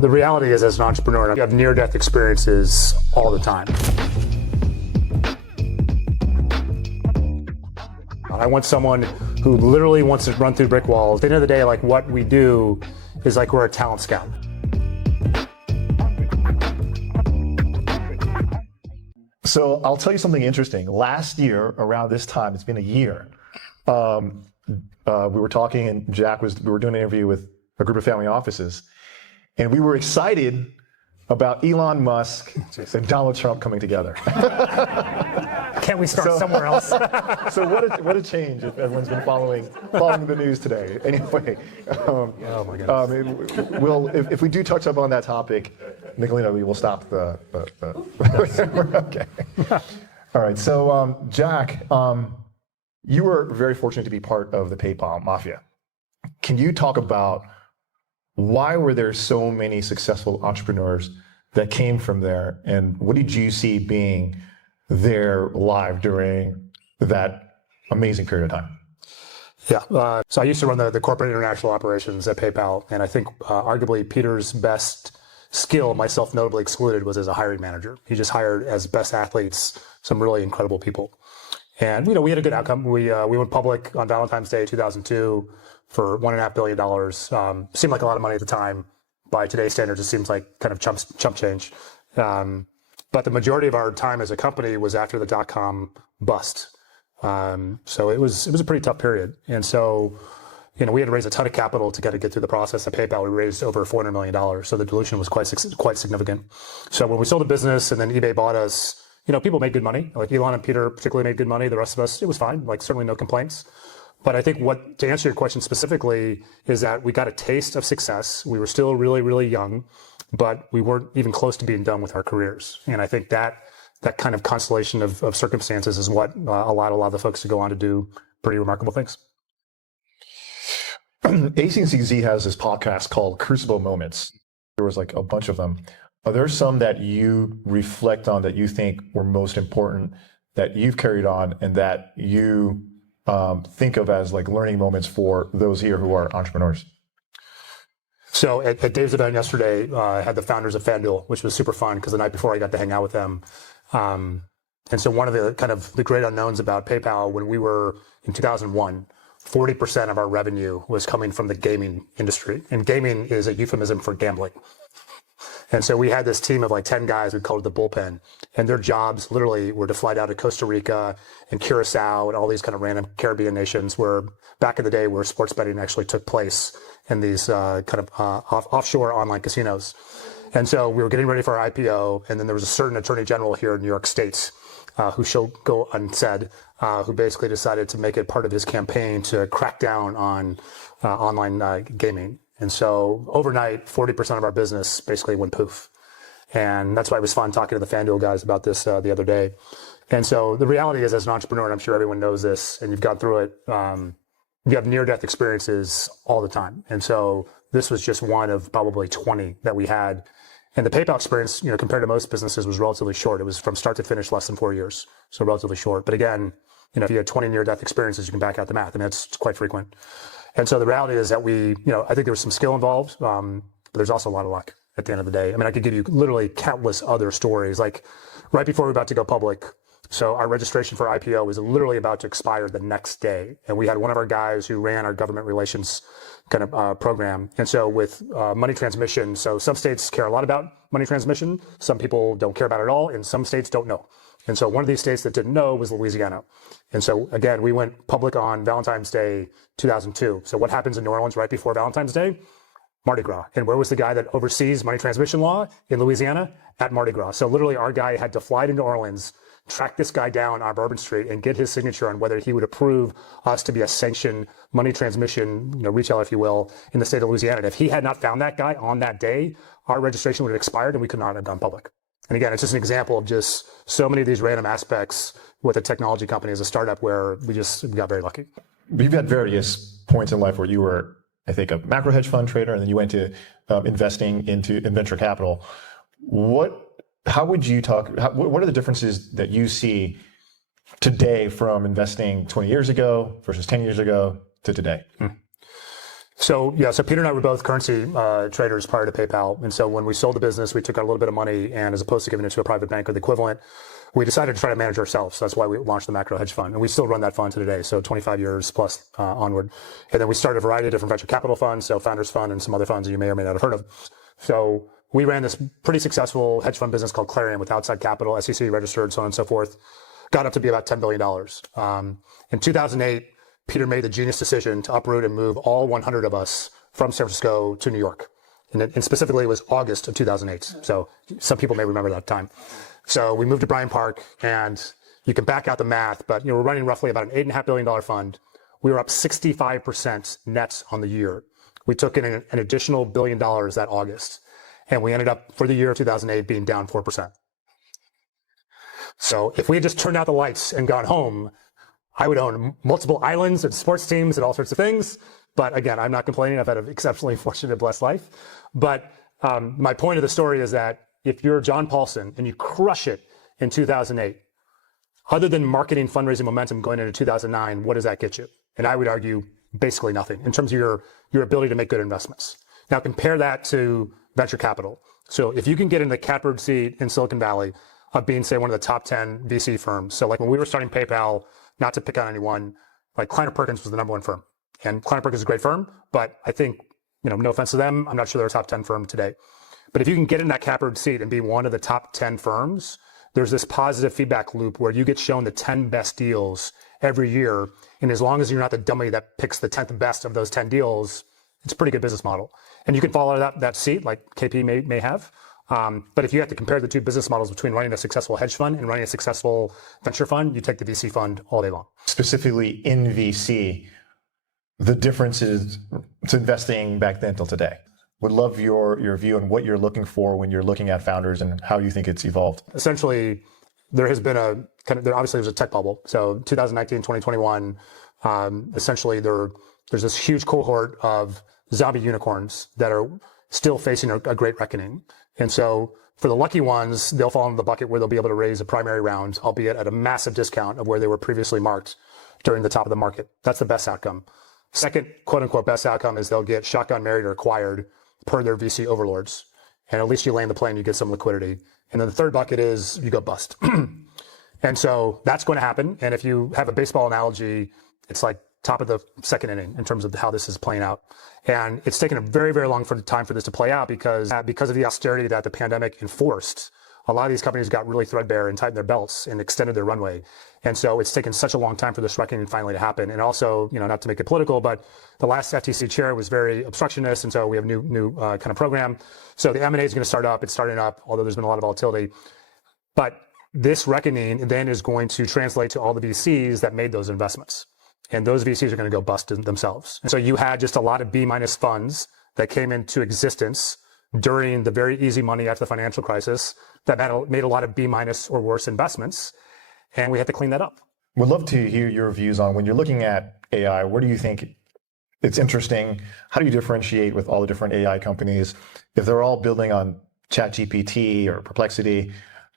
The reality is, as an entrepreneur, you have near-death experiences all the time. I want someone who literally wants to run through brick walls. At the end of the day, like, what we do is like we're a talent scout. So I'll tell you something interesting. Last year, around this time, it's been a year, we were talking and we were doing an interview with a group of family offices, and we were excited about Elon Musk and Donald Trump coming together. Can't we start somewhere else? So what a change if everyone's been following the news today. Anyway, oh my goodness. If we do touch up on that topic, Nicolino, we will stop the okay. All right. So Jack, you were very fortunate to be part of the PayPal Mafia. Can you talk about why were there so many successful entrepreneurs that came from there, and what did you see being there live during that amazing period of time? Yeah, so I used to run the corporate international operations at PayPal, and I think arguably Peter's best skill, myself notably excluded, was as a hiring manager. He just hired as best athletes some really incredible people. And we had a good outcome. We went public on Valentine's Day 2002 for $1.5 billion. Seemed like a lot of money at the time. By today's standards, it seems like kind of chump change. But the majority of our time as a company was after the dot-com bust. So it was a pretty tough period. And so, we had to raise a ton of capital to get through the process. At PayPal, we raised over $400 million. So the dilution was quite significant. So when we sold the business and then eBay bought us, people made good money. Like Elon and Peter particularly made good money. The rest of us, it was fine. Like, certainly no complaints. But I think to answer your question specifically is that we got a taste of success. We were still really, really young, but we weren't even close to being done with our careers. And I think that kind of constellation of circumstances is what allowed a lot of the folks to go on to do pretty remarkable things. ACNCZ has this podcast called Crucible Moments. There was like a bunch of them. Are there some that you reflect on that you think were most important, that you've carried on, and that you think of as like learning moments for those here who are entrepreneurs? So at Dave's event yesterday, I had the founders of FanDuel, which was super fun because the night before I got to hang out with them. And so one of the kind of the great unknowns about PayPal, when we were in 2001, 40% of our revenue was coming from the gaming industry. And gaming is a euphemism for gambling. And so we had this team of like 10 guys, we called it the bullpen, and their jobs literally were to fly down to Costa Rica and Curacao and all these kind of random Caribbean nations where back in the day where sports betting actually took place in these offshore online casinos. And so we were getting ready for our IPO, and then there was a certain attorney general here in New York State who shall go unsaid, who basically decided to make it part of his campaign to crack down on online gaming. And so overnight, 40% of our business basically went poof. And that's why it was fun talking to the FanDuel guys about this the other day. And so the reality is, as an entrepreneur, and I'm sure everyone knows this, and you've gone through it, you have near-death experiences all the time. And so this was just one of probably 20 that we had. And the PayPal experience, compared to most businesses, was relatively short. It was from start to finish less than 4 years, so relatively short. But again, if you had 20 near-death experiences, you can back out the math. I mean, it's quite frequent. And so the reality is that I think there was some skill involved, but there's also a lot of luck at the end of the day. I mean, I could give you literally countless other stories. Like right before we were about to go public, so our registration for IPO was literally about to expire the next day. And we had one of our guys who ran our government relations kind of program. And so with money transmission, so some states care a lot about money transmission. Some people don't care about it at all, and some states don't know. And so one of these states that didn't know was Louisiana. And so again, we went public on Valentine's Day 2002. So what happens in New Orleans right before Valentine's Day? Mardi Gras. And where was the guy that oversees money transmission law in Louisiana? At Mardi Gras. So literally our guy had to fly to New Orleans, track this guy down on Bourbon Street and get his signature on whether he would approve us to be a sanctioned money transmission, retailer, if you will, in the state of Louisiana. And if he had not found that guy on that day, our registration would have expired and we could not have gone public. And again, it's just an example of just so many of these random aspects with a technology company as a startup where we got very lucky. You've had various points in life where you were, I think, a macro hedge fund trader, and then you went to investing in venture capital. How would you talk? What are the differences that you see today from investing 20 years ago versus 10 years ago to today? So Peter and I were both currency traders prior to PayPal. And so when we sold the business, we took out a little bit of money, and as opposed to giving it to a private bank or the equivalent, we decided to try to manage ourselves. So that's why we launched the Macro Hedge Fund. And we still run that fund to today, so 25 years plus onward. And then we started a variety of different venture capital funds, so Founders Fund and some other funds that you may or may not have heard of. So we ran this pretty successful hedge fund business called Clarion with outside capital, SEC registered, so on and so forth. Got up to be about $10 billion. In 2008, Peter made the genius decision to uproot and move all 100 of us from San Francisco to New York. And specifically, it was August of 2008. So some people may remember that time. So we moved to Bryant Park, and you can back out the math, but we're running roughly about an $8.5 billion fund. We were up 65% net on the year. We took in an additional $1 billion that August, and we ended up for the year of 2008 being down 4%. So if we had just turned out the lights and gone home, I would own multiple islands and sports teams and all sorts of things. But again, I'm not complaining. I've had an exceptionally fortunate, blessed life. But my point of the story is that if you're John Paulson and you crush it in 2008, other than marketing, fundraising momentum going into 2009, what does that get you? And I would argue basically nothing in terms of your ability to make good investments. Now compare that to venture capital. So if you can get in the catbird seat in Silicon Valley of being, say, one of the top 10 VC firms. So like when we were starting PayPal, not to pick on anyone, like Kleiner Perkins was the #1 firm. And Kleiner Perkins is a great firm, but I think, no offense to them, I'm not sure they're a top 10 firm today. But if you can get in that catbird seat and be one of the top 10 firms, there's this positive feedback loop where you get shown the 10 best deals every year. And as long as you're not the dummy that picks the 10th best of those 10 deals, it's a pretty good business model. And you can follow that seat like KP may have. But if you have to compare the two business models between running a successful hedge fund and running a successful venture fund, you take the VC fund all day long. Specifically in VC, the differences to investing back then till today. Would love your view on what you're looking for when you're looking at founders and how you think it's evolved. Essentially, there has been obviously there's a tech bubble. So 2019, 2021, essentially there's this huge cohort of zombie unicorns that are still facing a great reckoning. And so for the lucky ones, they'll fall into the bucket where they'll be able to raise a primary round, albeit at a massive discount of where they were previously marked during the top of the market. That's the best outcome. Second, quote unquote, best outcome is they'll get shotgun married or acquired per their VC overlords. And at least you land the plane, you get some liquidity. And then the third bucket is you go bust. And so that's going to happen. And if you have a baseball analogy, it's like top of the second inning in terms of how this is playing out. And it's taken a very, very long time for this to play out because of the austerity that the pandemic enforced. A lot of these companies got really threadbare and tightened their belts and extended their runway. And so it's taken such a long time for this reckoning finally to happen. And also, not to make it political, but the last FTC chair was very obstructionist. And so we have a new kind of program. So the M&A is going to start up. It's starting up, although there's been a lot of volatility. But this reckoning then is going to translate to all the VCs that made those investments. And those VCs are going to go bust themselves. And so you had just a lot of B- funds that came into existence during the very easy money after the financial crisis that made a lot of B- or worse investments. And we had to clean that up. We'd love to hear your views on when you're looking at AI, where do you think it's interesting? How do you differentiate with all the different AI companies? If they're all building on ChatGPT or Perplexity,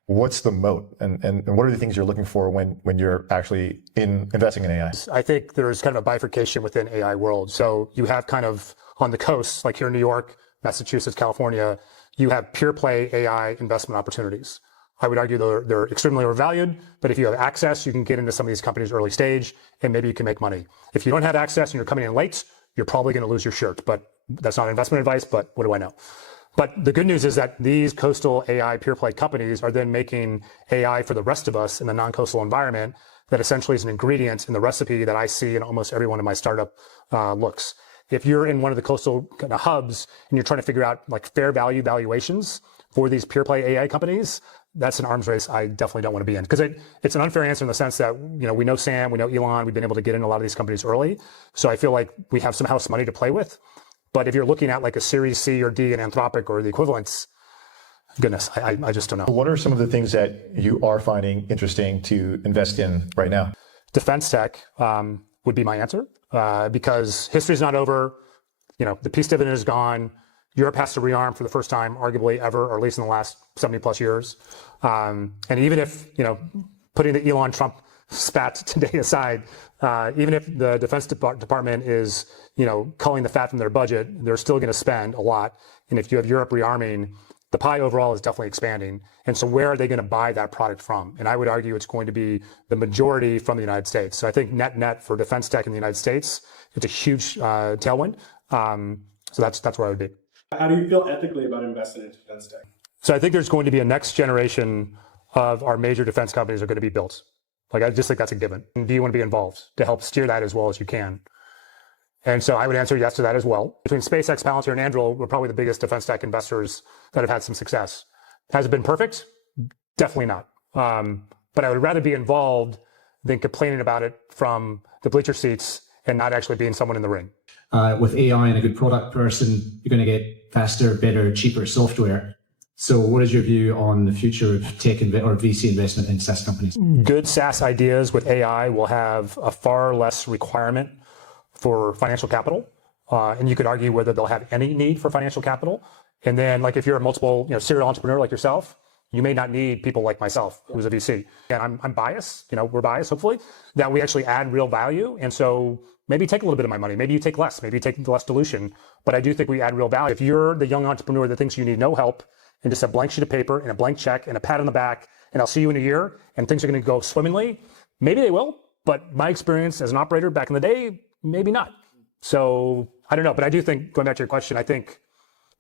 what's the moat? And what are the things you're looking for when you're actually investing in AI? I think there's kind of a bifurcation within AI world. So you have kind of on the coast, like here in New York, Massachusetts, California, you have pure play AI investment opportunities. I would argue they're extremely overvalued, but if you have access, you can get into some of these companies early stage and maybe you can make money. If you don't have access and you're coming in late, you're probably going to lose your shirt, but that's not investment advice, but what do I know? But the good news is that these coastal AI pure play companies are then making AI for the rest of us in the non-coastal environment that essentially is an ingredient in the recipe that I see in almost every one of my startup looks. If you're in one of the coastal kind of hubs and you're trying to figure out like fair value valuations for these pure play AI companies, that's an arms race I definitely don't want to be in because it's an unfair answer in the sense that, we know Sam, we know Elon, we've been able to get in a lot of these companies early. So I feel like we have some house money to play with. But if you're looking at like a Series C or D in Anthropic or the equivalents, goodness, I just don't know. What are some of the things that you are finding interesting to invest in right now? Defense tech would be my answer because history's not over. The peace dividend is gone. Europe has to rearm for the first time, arguably ever, or at least in the last 70 plus years. And even if, putting the Elon Trump spat today aside, even if the Defense Department is, culling the fat from their budget, they're still going to spend a lot. And if you have Europe rearming, the pie overall is definitely expanding. And so where are they going to buy that product from? And I would argue it's going to be the majority from the United States. So I think net for defense tech in the United States, it's a huge tailwind. So that's where I would be. How do you feel ethically about investing in defense tech? So I think there's going to be a next generation of our major defense companies are going to be built. Like, I just think that's a given. And do you want to be involved to help steer that as well as you can? And so I would answer yes to that as well. Between SpaceX, Palantir, and Anduril, we're probably the biggest defense tech investors that have had some success. Has it been perfect? Definitely not. But I would rather be involved than complaining about it from the bleacher seats and not actually being someone in the ring. With AI and a good product person, you're going to get faster, better, cheaper software. So what is your view on the future of tech or VC investment in SaaS companies? Good SaaS ideas with AI will have a far less requirement for financial capital. And you could argue whether they'll have any need for financial capital. And then, like, if you're a multiple, serial entrepreneur like yourself, you may not need people like myself, who's a VC. And I'm biased, we're biased, hopefully, that we actually add real value. And so maybe take a little bit of my money, maybe you take less, maybe you take less dilution. But I do think we add real value. If you're the young entrepreneur that thinks you need no help and just a blank sheet of paper and a blank check and a pat on the back, and I'll see you in a year and things are going to go swimmingly, maybe they will. But my experience as an operator back in the day, maybe not. So I don't know. But I do think, going back to your question, I think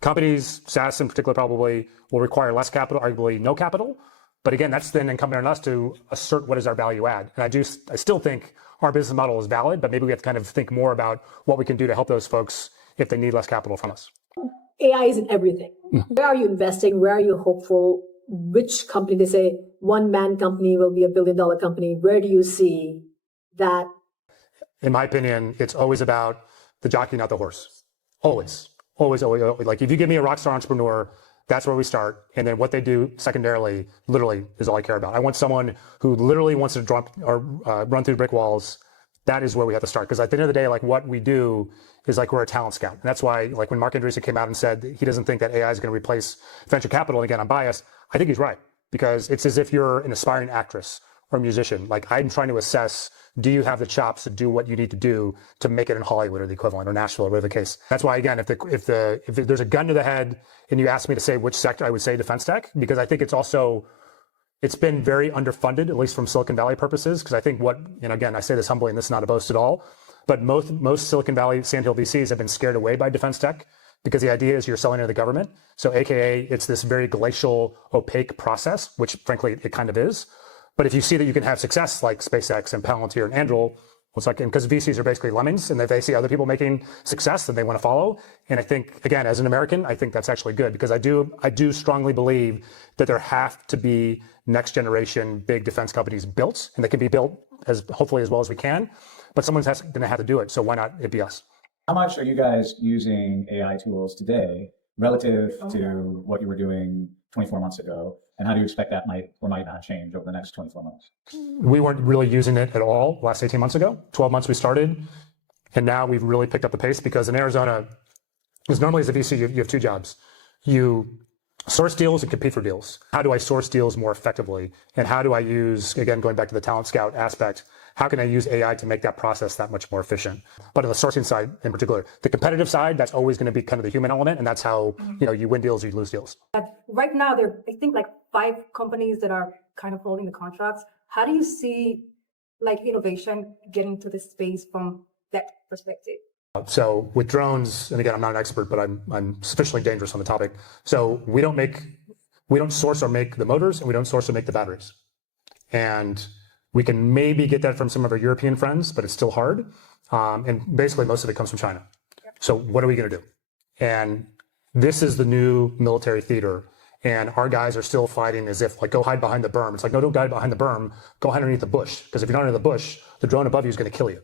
companies, SaaS in particular, probably will require less capital, arguably no capital. But again, that's then incumbent on us to assert what is our value add. And I still think our business model is valid, but maybe we have to kind of think more about what we can do to help those folks if they need less capital from us. AI is in everything. Where are you investing? Where are you hopeful? Which company, they say one-man company will be $1 billion company. Where do you see that? In my opinion, it's always about the jockey, not the horse. Always. Like, if you give me a rock star entrepreneur, that's where we start. And then what they do secondarily, literally, is all I care about. I want someone who literally wants to drop or run through brick walls. That is where we have to start. Because at the end of the day, like, what we do is like, we're a talent scout. And that's why, like, when Mark Andreessen came out and said he doesn't think that AI is going to replace venture capital, and again, I'm biased, I think he's right. Because it's as if you're an aspiring actress or musician. Like, I'm trying to assess, do you have the chops to do what you need to do to make it in Hollywood or the equivalent, or Nashville, or whatever the case. That's why, again, if there's a gun to the head and you ask me to say which sector, I would say defense tech, because I think it's been very underfunded, at least from Silicon Valley purposes. Because I think again, I say this humbly, and this is not a boast at all, but most Silicon Valley, Sandhill VCs have been scared away by defense tech, because the idea is you're selling to the government. So AKA, it's this very glacial, opaque process, which frankly, it kind of is. But if you see that you can have success like SpaceX and Palantir and Anduril, it's like, because VCs are basically lemmings, and if they see other people making success, then they want to follow. And I think, again, as an American, I think that's actually good, because I do strongly believe that there have to be next generation big defense companies built, and they can be built hopefully as well as we can. But someone's going to have to do it, so why not it be us? How much are you guys using AI tools today relative to what you were doing 24 months ago? And how do you expect that might or might not change over the next 24 months? We weren't really using it at all last 18 months ago. 12 months we started, and now we've really picked up the pace, because in Arizona, because normally as a VC, you have two jobs. You source deals and compete for deals. How do I source deals more effectively? And how do I use, again, going back to the talent scout aspect, how can I use AI to make that process that much more efficient? But on the sourcing side in particular, the competitive side, that's always going to be kind of the human element, and that's how you win deals or you lose deals. Right now, there are, I think, like 5 companies that are kind of holding the contracts. How do you see like innovation getting to this space from that perspective? So with drones, and again, I'm not an expert, but I'm sufficiently dangerous on the topic. So we don't source or make the motors, and we don't source or make the batteries. And we can maybe get that from some of our European friends, but it's still hard. And basically most of it comes from China. So what are we going to do? And this is the new military theater. And our guys are still fighting as if, like, go hide behind the berm. It's like, no, don't hide behind the berm. Go hide underneath the bush. Because if you're not in the bush, the drone above you is going to kill you.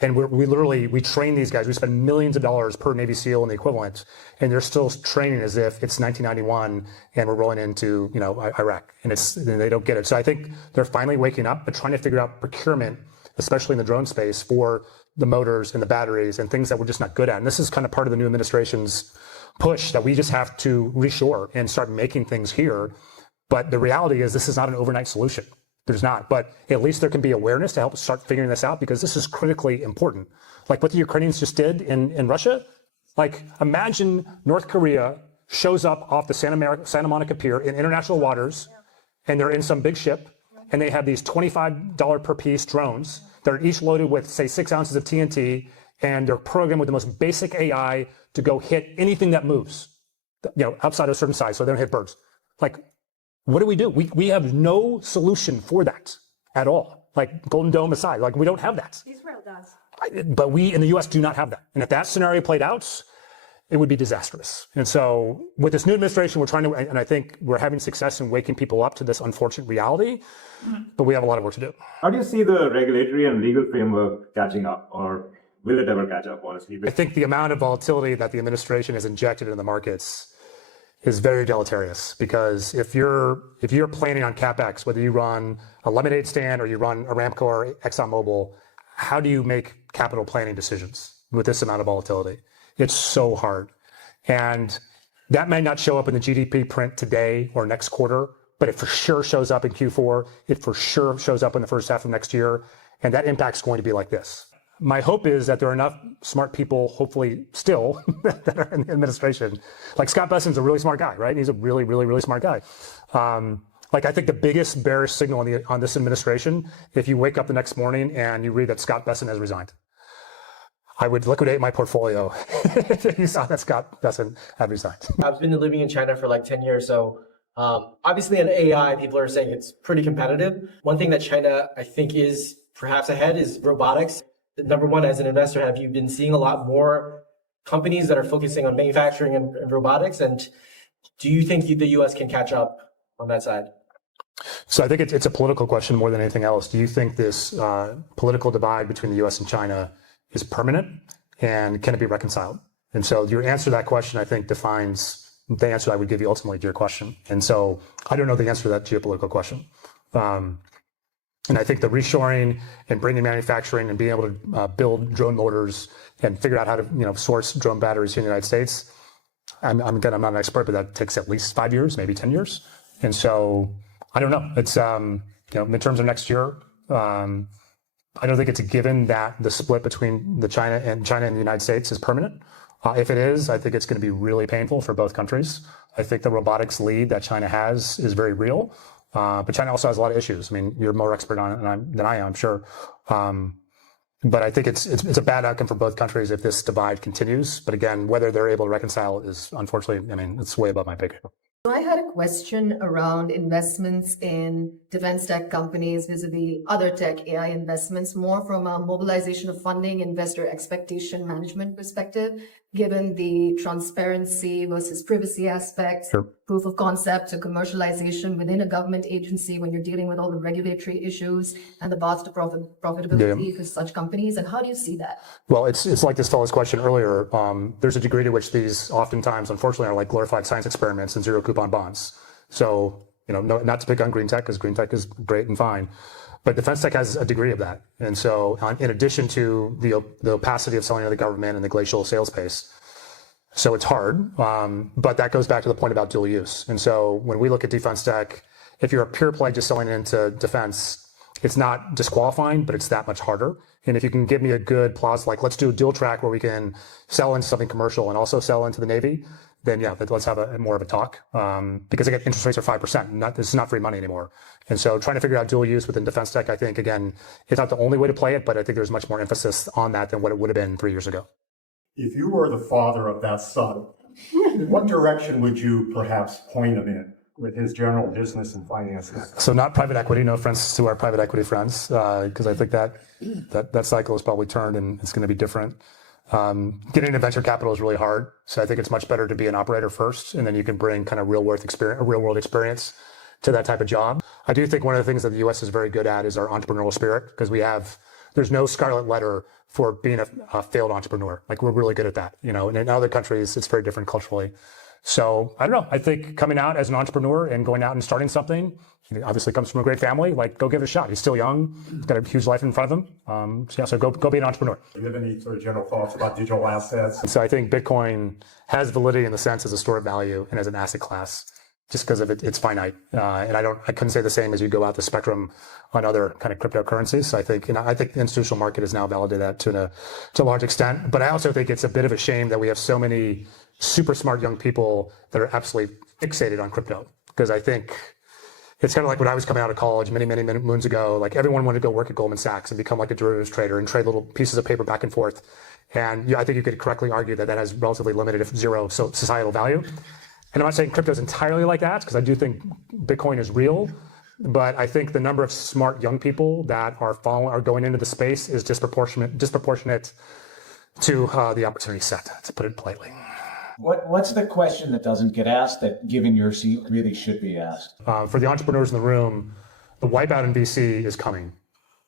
And we train these guys. We spend millions of dollars per Navy SEAL and the equivalent, and they're still training as if it's 1991 and we're rolling into Iraq, and they don't get it. So I think they're finally waking up, but trying to figure out procurement, especially in the drone space, for the motors and the batteries and things that we're just not good at. And this is kind of part of the new administration's push, that we just have to reshore and start making things here. But the reality is, this is not an overnight solution. There's not, but at least there can be awareness to help us start figuring this out because this is critically important. Like what the Ukrainians just did in Russia. Like imagine North Korea shows up off the Santa Monica Pier in international waters, and they're in some big ship, and they have these $25 per piece drones that are each loaded with, say, 6 ounces of TNT, and they're programmed with the most basic AI to go hit anything that moves, outside of a certain size, so they don't hit birds. Like, what do? We have no solution for that at all. Like Golden Dome aside, like we don't have that. Israel does. But we in the US do not have that. And if that scenario played out, it would be disastrous. And so with this new administration, we're trying to, and I think we're having success in waking people up to this unfortunate reality, but we have a lot of work to do. How do you see the regulatory and legal framework catching up, or will it ever catch up, honestly? I think the amount of volatility that the administration has injected in the markets is very deleterious because if you're planning on CapEx, whether you run a lemonade stand or you run Aramco or ExxonMobil, how do you make capital planning decisions with this amount of volatility? It's so hard. And that may not show up in the GDP print today or next quarter, but it for sure shows up in Q4. It for sure shows up in the first half of next year. And that impact's going to be like this. My hope is that there are enough smart people, hopefully still, that are in the administration. Like Scott Bessen's a really smart guy, right? He's a really, really, really smart guy. I think the biggest bearish signal on this administration, if you wake up the next morning and you read that Scott Bessen has resigned, I would liquidate my portfolio if you saw that Scott Bessen had resigned. I've been living in China for like 10 years, so obviously in AI, people are saying it's pretty competitive. One thing that China, I think, is perhaps ahead is robotics. Number one, as an investor, have you been seeing a lot more companies that are focusing on manufacturing and robotics? And do you think the U.S. can catch up on that side? So I think it's a political question more than anything else. Do you think this political divide between the U.S. and China is permanent, and can it be reconciled? And so your answer to that question, I think, defines the answer I would give you ultimately to your question. And so I don't know the answer to that geopolitical question. And I think the reshoring and bringing manufacturing and being able to build drone motors and figure out how to source drone batteries here in the United States, I'm not an expert, but that takes at least 5 years, maybe 10 years. And so I don't know. It's in terms of next year, I don't think it's a given that the split between China and the United States is permanent. If it is, I think it's going to be really painful for both countries. I think the robotics lead that China has is very real. But China also has a lot of issues. I mean, you're more expert on it than I am, I'm sure. But I think it's a bad outcome for both countries if this divide continues. But again, whether they're able to reconcile is unfortunately, it's way above my pay grade. So I had a question around investments in defense tech companies vis-a-vis other tech AI investments, more from a mobilization of funding, investor expectation management perspective, given the transparency versus privacy aspects, Sure. proof of concept to commercialization within a government agency when you're dealing with all the regulatory issues and the path to profitability for such companies. And how do you see that? Well, it's like this fellow's question earlier. There's a degree to which these oftentimes, unfortunately, are like glorified science experiments and zero coupon bonds. So, not to pick on green tech, because green tech is great and fine, but defense tech has a degree of that. And so in addition to the opacity of selling to the government and the glacial sales pace, so it's hard, but that goes back to the point about dual use. And so when we look at defense tech, if you're a pure play just selling into defense, it's not disqualifying, but it's that much harder. And if you can give me a good plausible, like let's do a dual track where we can sell into something commercial and also sell into the Navy, then yeah, let's have more of a talk. Because again, interest rates are 5%. This is not free money anymore. And so trying to figure out dual use within defense tech, I think, again, it's not the only way to play it, but I think there's much more emphasis on that than what it would have been 3 years ago. If you were the father of that son, what direction would you perhaps point him in with his general business and finances? So not private equity, no offense to our private equity friends, because I think that cycle has probably turned and it's going to be different. Getting into venture capital is really hard. So I think it's much better to be an operator first, and then you can bring kind of real world experience to that type of job. I do think one of the things that the U.S. is very good at is our entrepreneurial spirit, because there's no scarlet letter for being a failed entrepreneur. Like we're really good at that, and in other countries, it's very different culturally. So I don't know. I think coming out as an entrepreneur and going out and starting something, he obviously comes from a great family, like go give it a shot. He's still young. He's got a huge life in front of him. So go be an entrepreneur. Do you have any sort of general thoughts about digital assets? And so I think Bitcoin has validity in the sense as a store of value and as an asset class. just because of it's finite. And I couldn't say the same as you go out the spectrum on other kind of cryptocurrencies. So I think, I think the institutional market has now validated that to a large extent. But I also think it's a bit of a shame that we have so many super smart young people that are absolutely fixated on crypto. Because I think it's kind of like when I was coming out of college many moons ago, like everyone wanted to go work at Goldman Sachs and become like a derivatives trader and trade little pieces of paper back and forth. And yeah, I think you could correctly argue that has relatively limited, if zero, societal value. And I'm not saying crypto is entirely like that, because I do think Bitcoin is real. But I think the number of smart young people that are going into the space is disproportionate to the opportunity set, to put it politely. What's the question that doesn't get asked that, given your seat, really should be asked? For the entrepreneurs in the room, the wipeout in VC is coming.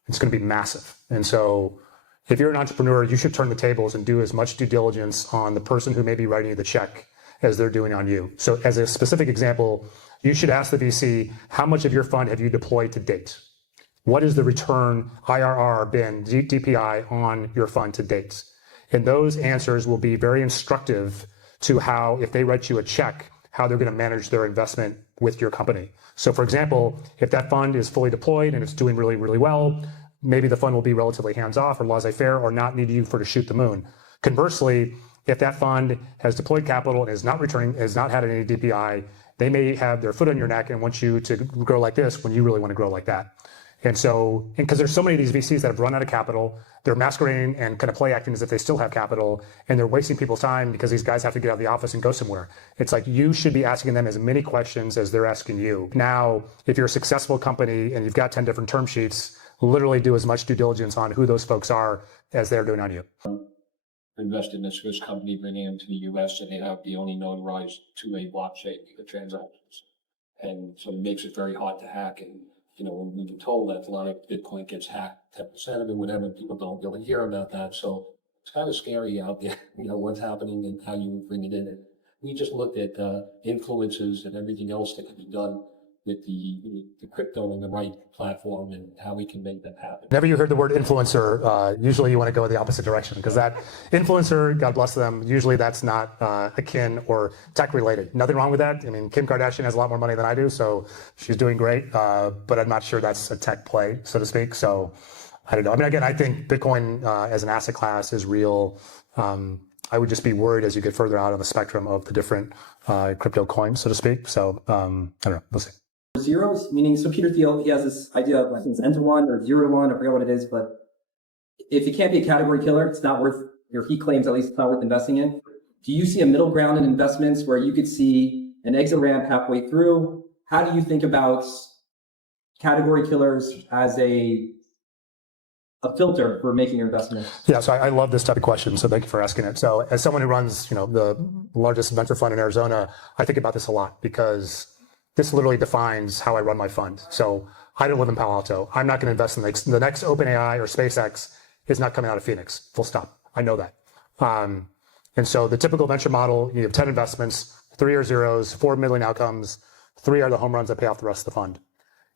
It's going to be massive. And so if you're an entrepreneur, you should turn the tables and do as much due diligence on the person who may be writing you the check as they're doing on you. So as a specific example, you should ask the VC, how much of your fund have you deployed to date? What is the return, IRR, been, DPI on your fund to date? And those answers will be very instructive to how, if they write you a check, how they're going to manage their investment with your company. So for example, if that fund is fully deployed and it's doing really, really well, maybe the fund will be relatively hands-off or laissez-faire or not need you to shoot the moon. Conversely, if that fund has deployed capital and is not returning, has not had any DPI, they may have their foot on your neck and want you to grow like this when you really want to grow like that. And so, because there's so many of these VCs that have run out of capital, they're masquerading and kind of play acting as if they still have capital, and they're wasting people's time because these guys have to get out of the office and go somewhere. It's like you should be asking them as many questions as they're asking you. Now, if you're a successful company and you've got 10 different term sheets, literally do as much due diligence on who those folks are as they're doing on you. Invest in a Swiss company, bringing them to the US, and they have the only notarized two-way blockchain for transactions. And so it makes it very hard to hack. And, when we've been told that a lot of Bitcoin gets hacked, 10% of it, whatever, people don't really hear about that. So it's kind of scary out there, what's happening and how you bring it in. And we just looked at influences and everything else that can be done with the crypto and the right platform and how we can make that happen. Whenever you heard the word influencer, usually you want to go in the opposite direction, because that influencer, God bless them, usually that's not akin or tech related. Nothing wrong with that. I mean, Kim Kardashian has a lot more money than I do, so she's doing great, but I'm not sure that's a tech play, so to speak. So I don't know. I mean, again, I think Bitcoin as an asset class is real. I would just be worried as you get further out on the spectrum of the different crypto coins, so to speak. So I don't know. We'll see. Zeros, meaning, so Peter Thiel, he has this idea of, I think it's N to 1 or 0 to 1, I forget what it is, but if it can't be a category killer, it's not worth, or he claims at least it's not worth investing in. Do you see a middle ground in investments where you could see an exit ramp halfway through? How do you think about category killers as a filter for making your investment? Yeah, so I love this type of question, so thank you for asking it. So as someone who runs, the largest venture fund in Arizona, I think about this a lot because this literally defines how I run my fund. So I don't live in Palo Alto. I'm not going to invest in the next OpenAI or SpaceX is not coming out of Phoenix, full stop. I know that. And so the typical venture model, you have 10 investments, 3 are zeros, 4 million outcomes, 3 are the home runs that pay off the rest of the fund.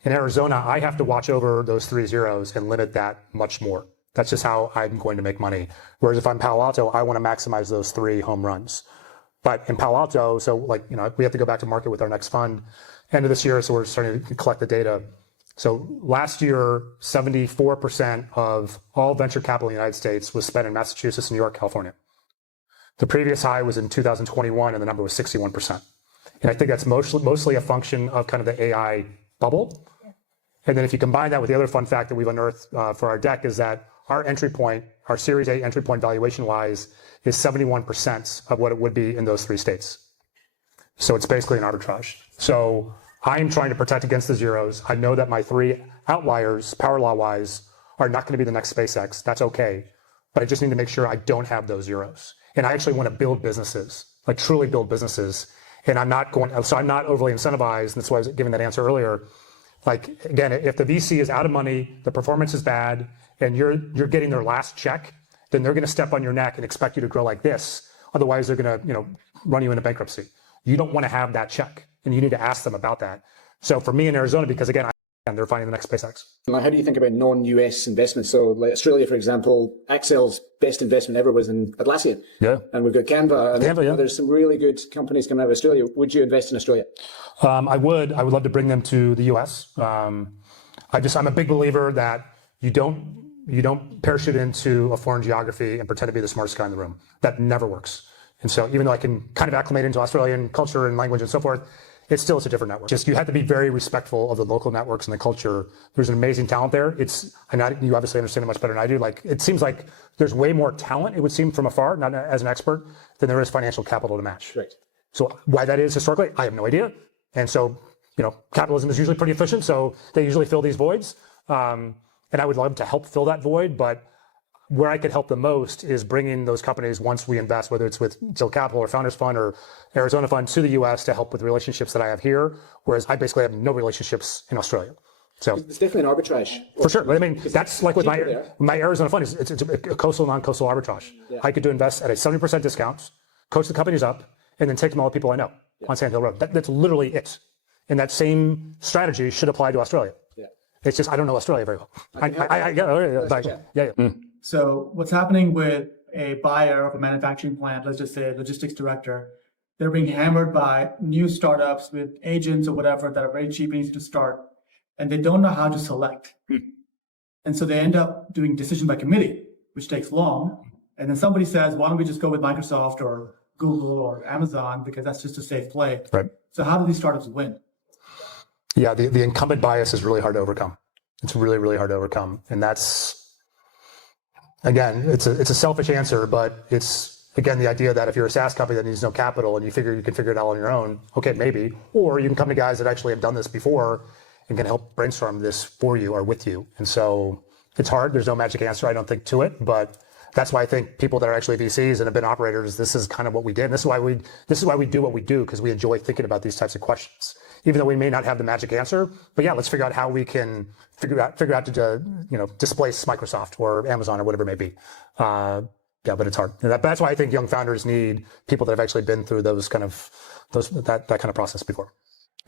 In Arizona, I have to watch over those 3 zeros and limit that much more. That's just how I'm going to make money. Whereas if I'm Palo Alto, I want to maximize those 3 home runs. But in Palo Alto, so we have to go back to market with our next fund end of this year. So we're starting to collect the data. So last year, 74% of all venture capital in the United States was spent in Massachusetts, New York, California. The previous high was in 2021, and the number was 61%. And I think that's mostly a function of kind of the AI bubble. And then if you combine that with the other fun fact that we've unearthed for our deck is that our entry point, our Series A entry point valuation-wise, is 71% of what it would be in those 3 states. So it's basically an arbitrage. So I am trying to protect against the zeros. I know that my 3 outliers, power law-wise, are not going to be the next SpaceX. That's okay. But I just need to make sure I don't have those zeros. And I actually want to build businesses, like truly build businesses. And I'm not overly incentivized. And that's why I was giving that answer earlier. Like, again, if the VC is out of money, the performance is bad, and you're getting their last check, then they're going to step on your neck and expect you to grow like this. Otherwise, they're going to, run you into bankruptcy. You don't want to have that check, and you need to ask them about that. So for me in Arizona, because again, and they're finding the next SpaceX. How do you think about non-US investments? So like Australia, for example, Accel's best investment ever was in Atlassian. Yeah. And we've got Canva. And Canva, yeah. There's some really good companies coming out of Australia. Would you invest in Australia? I would love to bring them to the US. I'm a big believer that you don't parachute into a foreign geography and pretend to be the smartest guy in the room. That never works. And so even though I can kind of acclimate into Australian culture and language and so forth, it's a different network. Just you have to be very respectful of the local networks and the culture. There's an amazing talent there. You obviously understand it much better than I do. Like it seems like there's way more talent, it would seem from afar, not as an expert, than there is financial capital to match. Right. So why that is historically, I have no idea. And so, capitalism is usually pretty efficient, so they usually fill these voids. And I would love to help fill that void, but where I could help the most is bringing those companies, once we invest, whether it's with Dill Capital or Founders Fund or Arizona Fund, to the US to help with relationships that I have here, whereas I basically have no relationships in Australia. So it's definitely an arbitrage. For sure. I mean, that's like with my Arizona Fund, it's a coastal, non-coastal arbitrage. Yeah. I could invest at a 70% discount, coach the companies up, and then take them all the people I know on Sand Hill Road. That's literally it. And that same strategy should apply to Australia. Yeah. It's just I don't know Australia very well. So what's happening with a buyer of a manufacturing plant, let's just say a logistics director, they're being hammered by new startups with agents or whatever that are very cheap and easy to start, and they don't know how to select. And so they end up doing decision by committee, which takes long. And then somebody says, why don't we just go with Microsoft or Google or Amazon because that's just a safe play. Right. So how do these startups win? Yeah, the incumbent bias is really hard to overcome. It's really, really hard to overcome. And that's, again, it's a selfish answer, but it's, again, the idea that if you're a SaaS company that needs no capital and you figure you can figure it out on your own, okay, maybe. Or you can come to guys that actually have done this before and can help brainstorm this for you or with you. And so it's hard. There's no magic answer, I don't think, to it. But that's why I think people that are actually VCs and have been operators, this is kind of what we did. And this is why we do what we do, because we enjoy thinking about these types of questions. Even though we may not have the magic answer, but yeah, let's figure out how we can figure out to displace Microsoft or Amazon or whatever it may be. Yeah, but it's hard. And that's why I think young founders need people that have actually been through that kind of process before.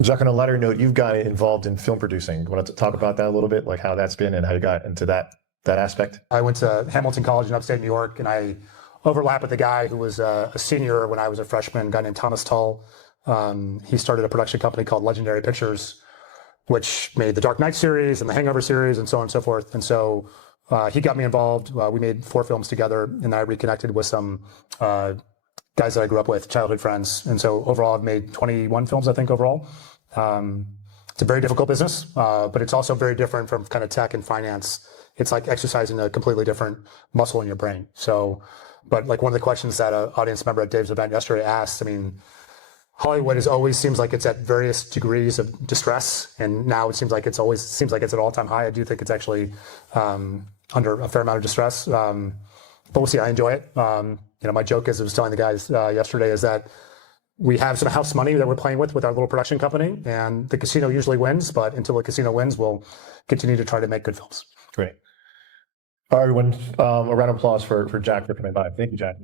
Jack, on a lighter note, you've got involved in film producing. You want to talk about that a little bit, like how that's been and how you got into that aspect? I went to Hamilton College in upstate New York, and I overlapped with a guy who was a senior when I was a freshman, a guy named Thomas Tull. He started a production company called Legendary Pictures, which made the Dark Knight series and the Hangover series and so on and so forth. And so he got me involved. We made 4 films together, and I reconnected with some guys that I grew up with, childhood friends. And so overall, I've made 21 films, I think, overall. It's a very difficult business, but it's also very different from kind of tech and finance. It's like exercising a completely different muscle in your brain. So, but like one of the questions that an audience member at Dave's event yesterday asked, I mean, Hollywood always seems like it's at various degrees of distress, and now it seems like it's at all-time high. I do think it's actually under a fair amount of distress, but we'll see. I enjoy it. My joke, as I was telling the guys yesterday, is that we have some house money that we're playing with our little production company, and the casino usually wins. But until the casino wins, we'll continue to try to make good films. Great. All right, everyone, a round of applause for Jack for coming by. Thank you, Jack.